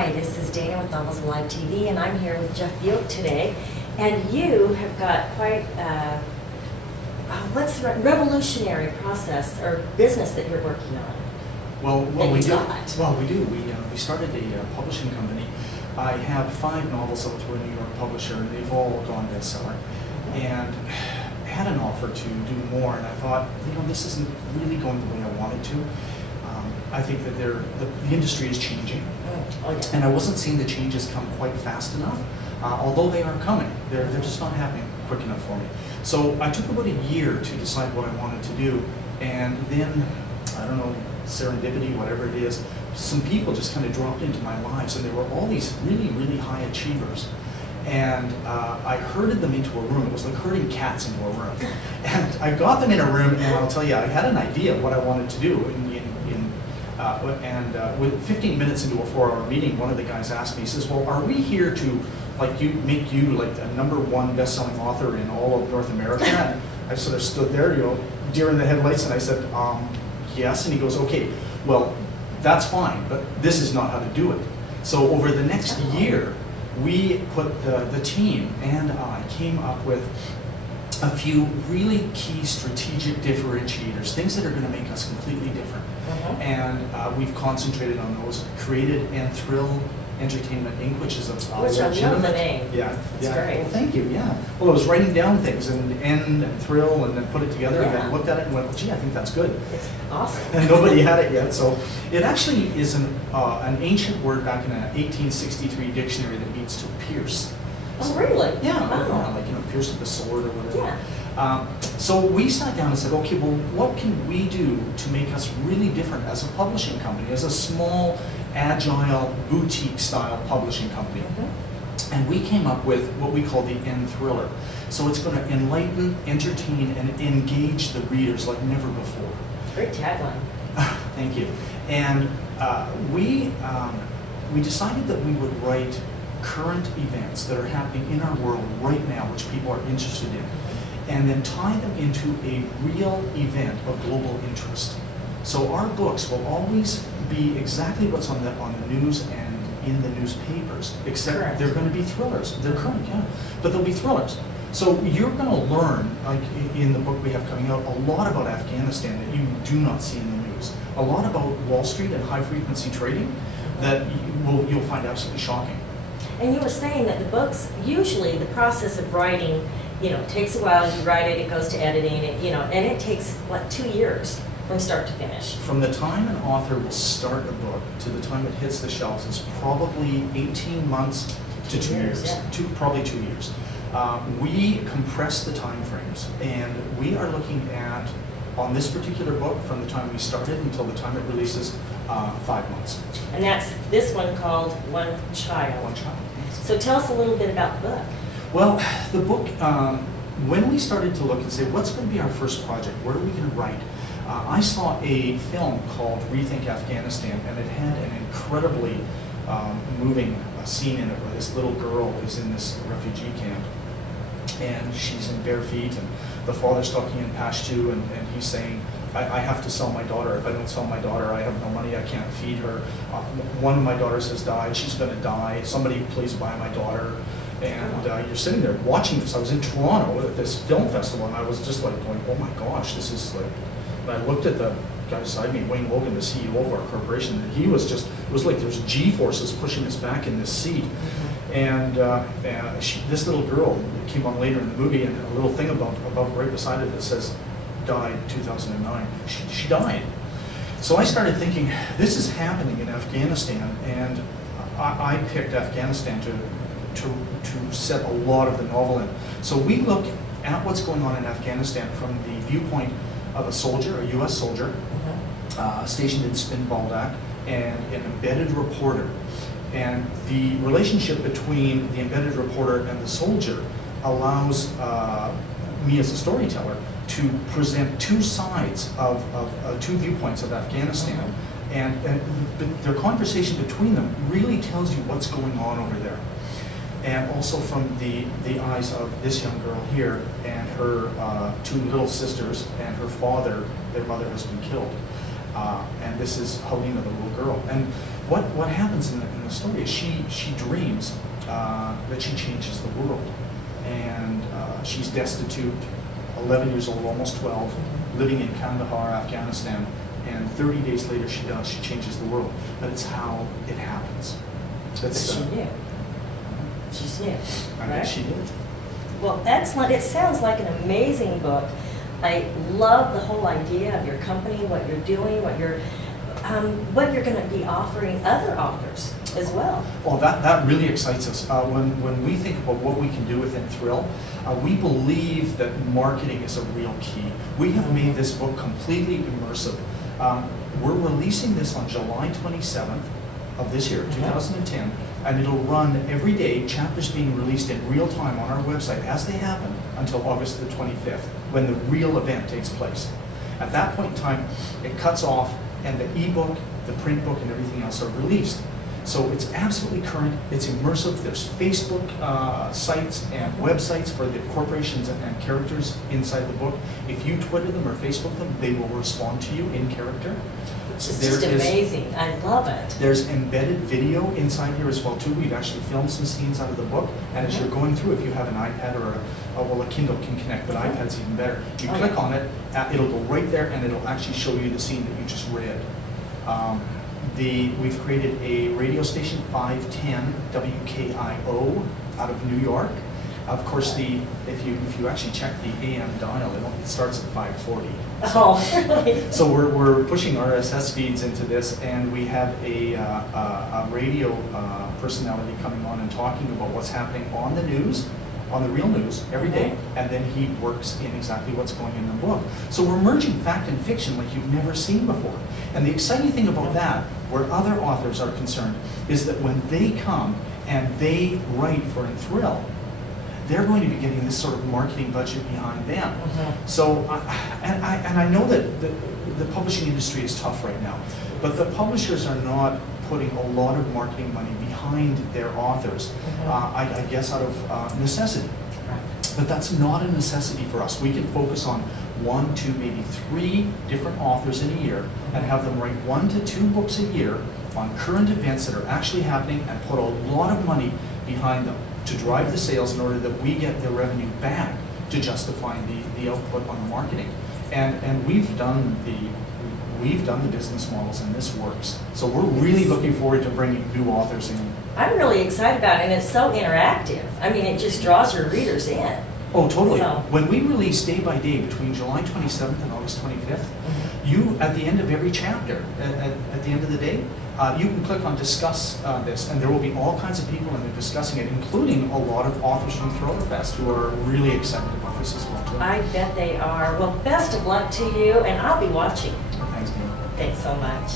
Hi, this is Dayna with Novels and Live TV, and I'm here with Jeff Buick today. And you have got quite what's the revolutionary process or business that you're working on? Well, we do. Well, we do. We started a publishing company. I have 5 novels out to a New York publisher, and they've all gone bestseller. And had an offer to do more, and I thought, this isn't really going the way I wanted to. I think that the industry is changing, and I wasn't seeing the changes come quite fast enough. Although they are coming, they're just not happening quick enough for me. So I took about a year to decide what I wanted to do, and then, I don't know, serendipity, whatever it is, some people just kind of dropped into my lives, and there were all these really, really high achievers. And I herded them into a room. It was like herding cats into a room. And I got them in a room, and I'll tell you, I had an idea of what I wanted to do. With 15 minutes into a 4-hour meeting, one of the guys asked me, he says, well, are we here to make you like the #1 best-selling author in all of North America? And I sort of stood there, deer in the headlights, and I said, yes. And he goes, okay, well, that's fine, but this is not how to do it. So over the next year, we put the team and I came up with a few really key strategic differentiators, things that are going to make us completely different. And we've concentrated on those. Created and Thrill Entertainment Inc., which is a legitimate. I love the name. Yeah, it's great. Well, thank you. Yeah. Well, I was writing down things and End and Thrill, and then put it together, and then looked at it and went, well, gee, I think that's good. It's awesome. And nobody had it yet, so it actually is an ancient word back in an 1863 dictionary that means to pierce. Oh, really? Yeah, wow. like pierce with the sword or whatever. Yeah. So we sat down and said, okay, well, what can we do to make us really different as a publishing company, as a small, agile, boutique-style publishing company? And we came up with what we call the End Thriller. So it's going to enlighten, entertain, and engage the readers like never before. Great tagline. Thank you. And we decided that we would write current events that are happening in our world right now, which people are interested in, and then tie them into a real event of global interest. So our books will always be exactly what's on the news and in the newspapers, except they're going to be thrillers. They're current, yeah, but they'll be thrillers. So you're going to learn, like in the book we have coming out, a lot about Afghanistan that you do not see in the news. A lot about Wall Street and high-frequency trading that you'll find absolutely shocking. And you were saying that the books, usually the process of writing, takes a while. You write it, it goes to editing, and it takes, what, 2 years from start to finish? From the time an author will start a book to the time it hits the shelves is probably 18 months to 2 years. Yeah. Probably 2 years. We compress the time frames, and we are looking at, on this particular book, from the time we started until the time it releases, 5 months. And that's this one called One Child. One Child. So tell us a little bit about the book. Well, the book, when we started to look and say, what's going to be our first project? What are we going to write? I saw a film called Rethink Afghanistan, and it had an incredibly moving scene in it where this little girl is in this refugee camp, and she's in bare feet, and the father's talking in Pashto, and he's saying, I have to sell my daughter. If I don't sell my daughter, I have no money, I can't feed her. One of my daughters has died, she's going to die. Somebody please buy my daughter. And you're sitting there watching this. I was in Toronto at this film festival, and I was just like going, oh my gosh, this is like, and I looked at the guy beside me, Wayne Logan, the CEO of our corporation, and he was just, it was like there's G-forces pushing us back in this seat. And this little girl came on later in the movie, and a little thing above right beside it that says, died 2009. She died. So I started thinking, this is happening in Afghanistan, and I picked Afghanistan to set a lot of the novel in. So we look at what's going on in Afghanistan from the viewpoint of a soldier, a U.S. soldier, stationed in Spin Baldak, and an embedded reporter. And the relationship between the embedded reporter and the soldier allows me as a storyteller to present two sides of two viewpoints of Afghanistan. And their conversation between them really tells you what's going on over there. And also from the eyes of this young girl here and her 2 little sisters and her father, their mother has been killed. And this is Helena, the little girl. And what happens in the story is she dreams that she changes the world. And she's destitute, 11 years old, almost 12, living in Kandahar, Afghanistan. And 30 days later she does, she changes the world. But it's how it happens. That's, she knew. She knew, I right? guess she did. Well, excellent. It sounds like an amazing book. I love the whole idea of your company, what you're doing, what you're going to be offering other authors as well. Well, that really excites us. When we think about what we can do within Thrill, we believe that marketing is a real key. We have made this book completely immersive. We're releasing this on July 27th of this year, 2010, and it'll run every day, chapters being released in real time on our website as they happen until August the 25th, when the real event takes place. At that point in time, it cuts off and the ebook, the print book, and everything else are released. So it's absolutely current, it's immersive. There's Facebook sites and websites for the corporations and characters inside the book. If you Twitter them or Facebook them, they will respond to you in character. It's just amazing. I love it. There's embedded video inside here as well too. We've actually filmed some scenes out of the book, and as you're going through, if you have an iPad or a Kindle can connect, but iPad's even better. You click on it, it'll go right there, and it'll actually show you the scene that you just read. We've created a radio station, 510 WKIO, out of New York. Of course, if you actually check the AM dial, it starts at 540. Oh, really? So we're pushing RSS feeds into this, and we have a radio personality coming on and talking about what's happening on the news, on the real news every day, and then he works in exactly what's going in the book. So we're merging fact and fiction like you've never seen before. And the exciting thing about that, where other authors are concerned, is that when they come and they write for Thrill, they're going to be getting this sort of marketing budget behind them. So, and I know that the publishing industry is tough right now, but the publishers are not putting a lot of marketing money behind their authors, I guess out of necessity. But that's not a necessity for us. We can focus on 1, 2, maybe 3 different authors in a year and have them write 1 to 2 books a year on current events that are actually happening and put a lot of money behind them to drive the sales in order that we get the revenue back to justify the output on the marketing. And we've done the business models, and this works. So we're really looking forward to bringing new authors in. I'm really excited about it, and it's so interactive. I mean, it just draws your readers in. Oh, totally. So. When we release day by day between July 27th and August 25th, you, at the end of every chapter, at the end of the day, you can click on discuss this, and there will be all kinds of people in there discussing it, including a lot of authors from Thriller-Fest who are really excited about this as well, too. I bet they are. Well, best of luck to you, and I'll be watching. Thanks, Dayna. Thanks so much.